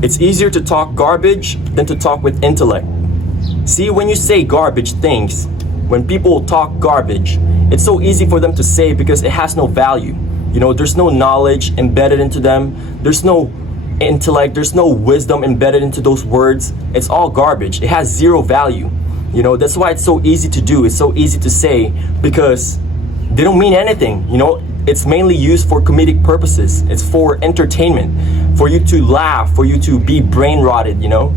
It's easier to talk garbage than to talk with intellect. See, when you say garbage things, when people talk garbage, it's so easy for them to say because it has no value. You know, there's no knowledge embedded into them. There's no intellect, there's no wisdom embedded into those words. It's all garbage. It has zero value. You know, that's why it's so easy to do. It's so easy to say because they don't mean anything. You know, it's mainly used for comedic purposes. It's for entertainment, for you to laugh, for you to be brain rotted, you know?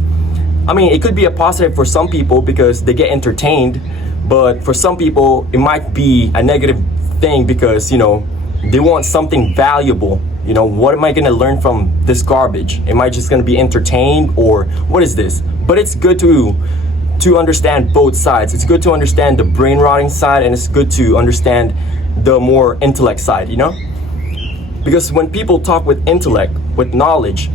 I mean, it could be a positive for some people because they get entertained, but for some people, it might be a negative thing because, you know, they want something valuable. You know, what am I gonna learn from this garbage? Am I just gonna be entertained or what is this? But it's good to understand both sides. It's good to understand the brain rotting side, and it's good to understand the more intellect side, you know? Because when people talk with intellect, with knowledge,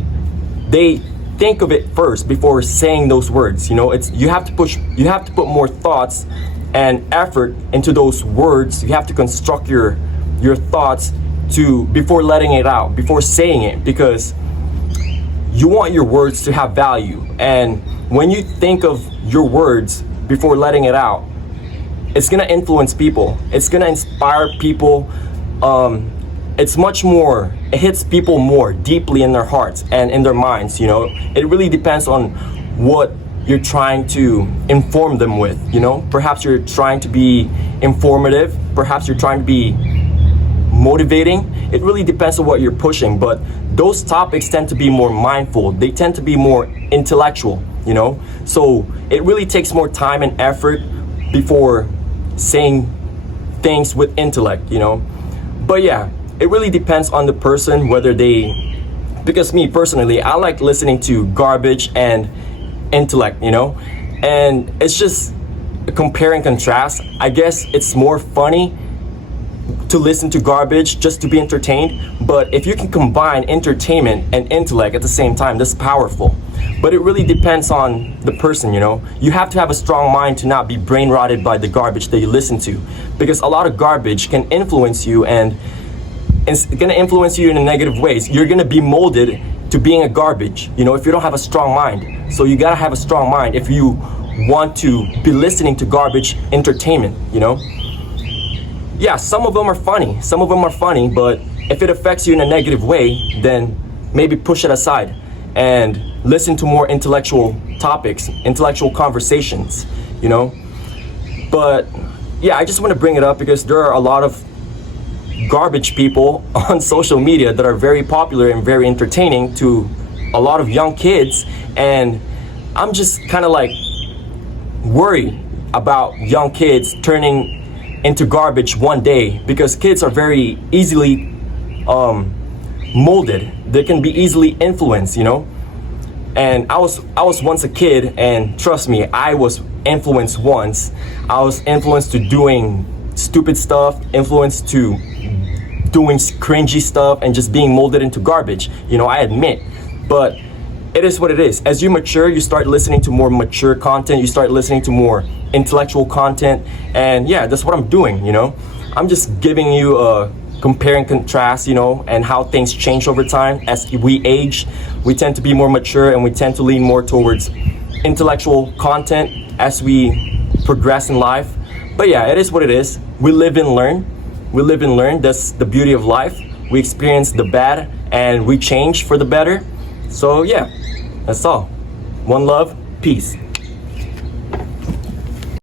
they think of it first before saying those words. You know, it's you have to put more thoughts and effort into those words. You have to construct your thoughts before letting it out, before saying it, because you want your words to have value. And when you think of your words before letting it out, it's gonna influence people. It's gonna inspire people. It hits people more deeply in their hearts and in their minds, you know. It really depends on what you're trying to inform them with, you know. Perhaps you're trying to be informative, perhaps you're trying to be motivating. It really depends on what you're pushing, but those topics tend to be more mindful. They tend to be more intellectual, you know. So it really takes more time and effort before saying things with intellect, you know. But yeah, it really depends on the person whether because me personally, I like listening to garbage and intellect, you know. And it's just a compare and contrast. I guess it's more funny to listen to garbage just to be entertained, but if you can combine entertainment and intellect at the same time, that's powerful. But it really depends on the person, you know. You have to have a strong mind to not be brain rotted by the garbage that you listen to, because a lot of garbage can influence you, and it's gonna influence you in a negative ways. You're gonna be molded to being a garbage, you know, if you don't have a strong mind. So you gotta have a strong mind if you want to be listening to garbage entertainment, you know. Yeah, some of them are funny, but if it affects you in a negative way, then maybe push it aside and listen to more intellectual topics, intellectual conversations, you know. But yeah, I just want to bring it up because there are a lot of garbage people on social media that are very popular and very entertaining to a lot of young kids, and I'm just kind of like worried about young kids turning into garbage one day, because kids are very easily molded. They can be easily influenced, you know. And I was once a kid, and trust me, I was influenced once. I was influenced to doing stupid stuff, influenced to doing cringy stuff, and just being molded into garbage, you know, I admit. But it is what it is. As you mature, you start listening to more mature content, you start listening to more intellectual content, and yeah, that's what I'm doing, you know. I'm just giving you a compare and contrast, you know, and how things change over time. As we age, we tend to be more mature, and we tend to lean more towards intellectual content as we progress in life. But yeah, it is what it is. We live and learn. That's the beauty of life. We experience the bad and we change for the better. So yeah, that's all. One love, peace.